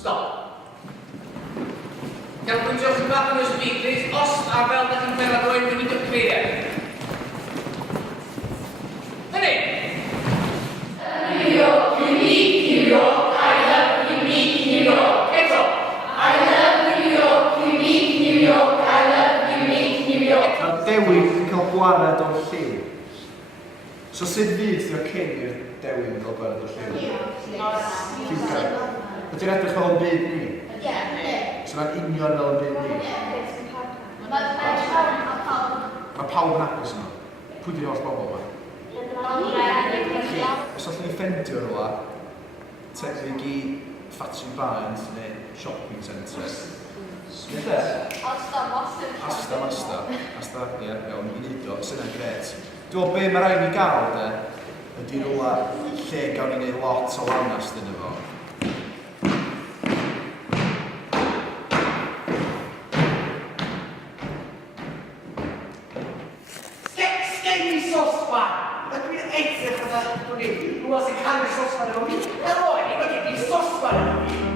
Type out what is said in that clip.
Stop. Gan pwyntio chi bach yn y speakers, os a fel da chi'n fel adroed wedi cyfeiriad. Hynny! New York, unique New York, I love unique New York. Eto! I love New York, unique New York, I love unique New York. Mae Dewi yn cael gwared o'r lliw. So sut fyd ti o cyn i'r Dewi yn cael gwared o'r lliw? Lliwgar. Ydy'n edrych fel yn byd ni? So mae'n union fel yn byd ni? Mae pawb yn hapus yma. Pwy di'r holl bobl yma? Os allwn ni ffendio nhw tebyg i Ffatri Barnes neu shopping centre. Asta, ie, iawn, i neud o, sy'n gret. Dwi'n meddwl be mae rhaid ni gael, ydy rhywle lle gawn ni wneud lot o lanast yn efo. Sgei mi sosban! Dwi'n edrych yn dda, dwi'n ni. Rwy'n sy'n cael ei sosban efo mi. Ero, ni wedi sosban efo mi.